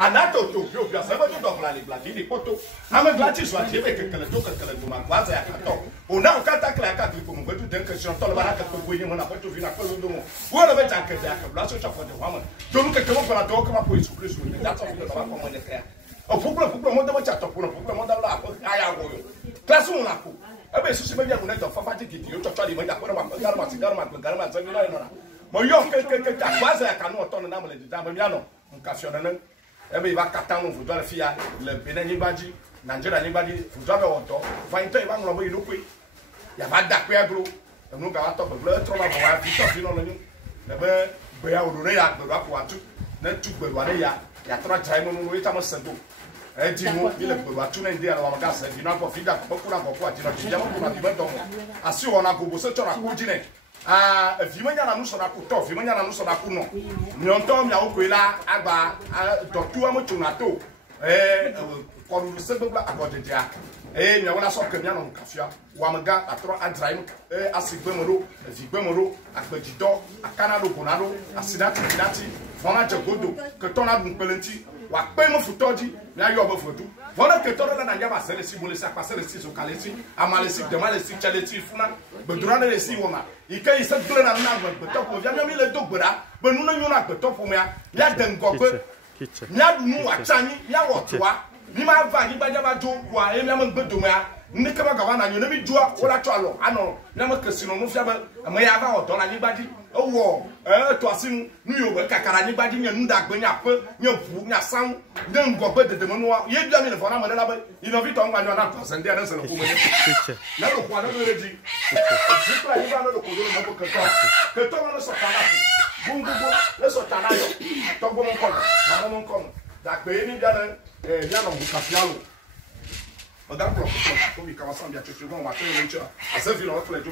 anato to bio ça va tout dans la blati des poteaux ame blati soit je vais que le to que le ma kwaza ya kato ona okata kla ka tu ko mo betu den question to le bana ka ko ni mo na ko to vina ko ndo mo wo le beta ka ya ka blaso cha ko de wa mo to lu ke ko ko la to ko ma po isu kristo ni that's all the ba ko mo ne ka o puplo mo de mo cha to puplo mo da la ko aya go yo class mo na ko ebe su se be ya mo ne to fa fa ti ki yo to to li mo da ko ma garma za ni la no na mo yo que ta kwaza ya kanu to na mo le da mo ya no nkafio na ebe il va katan on voudra le fia le Benin Nibadi Nigeria Nibadi voudra be oto vainto il va nglobo inokwe ya va dakwe agro enu ga to be tro la bo wa fi to fi no lo ni ebe be ya odore ya gbe wa ko atu na tu gbe wa ya tra jai mo no eta mo sendo e di mo ile gbe wa tu na ndi ala wa ga se di na ko fi da ko ku na ko ati no ti ja mo na bi be do mo asi wona go bo se to na ko jine vimanya na nuso na kuto vimanya na nuso na kuno nyonto mya okwela agba dotu amoto na to ko se gbagba agodedia mya wona so kemya no kafia wa maga atro adraim asigbemoro vigbemoro agbejido akana do bonado asidati dinati fona jagodo ke tona dun pelenti wa pe mo futoji mya yo bo fotu fona ke tona na nyaba sele si bolesi akpasele si so kalesi amalesi demalesi chaleti funa bedurana le si wona ike isa dole na na gbeto po via mi le dogbera be nu na nyona gbeto po mia ya dengope nya nu achani ya wotwa ni ma va ni gbaja ba jo wa e mi am gbedo mia ni kama ga wana nyona mi jua ola to alo ano na ma kesino no fia ba ma ya va odo na ni gbaji owo to asin nu yo be kakara ni gbaji nya nda gbe nya pe nya fu nya san dengope de mo no ye bia mi le fona mo le la be ino vi to ngwa nyona to sen dia na se ko mo na lo kwa no le di zikla ni ba no lo ko do mo ko que to no so kana bungu le so tana yo to go mo ko na mo ko da pe ni dia na ya no ka fialo o da pro ko mi ka wasan bia chuchu bon wa te no nchua asa vi no ko le jo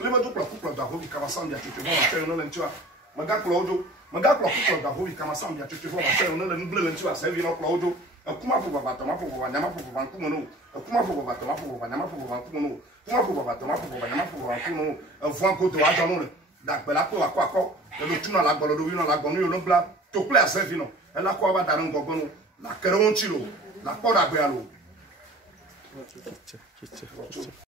le ma do pro da ho mi ka wasan bia chuchu bon wa te no nchua ma ga klo do ma ga klo da ho mi ka wasan bia chuchu bon wa te no le nble nchua asa vi no klo do akuma po baba to ma po baba nyama po baba nkumo no akuma po baba to ma po baba nyama po baba nkumo no kuma po baba to ma po baba nyama po baba nkumo no fu anko to wa do no le da pe la ko akọ le tuna la gbolo do wi no la gbonu yo no bla to play asa vi no e la ko ba da no gogo no la kere won chi lo la po da gbe alo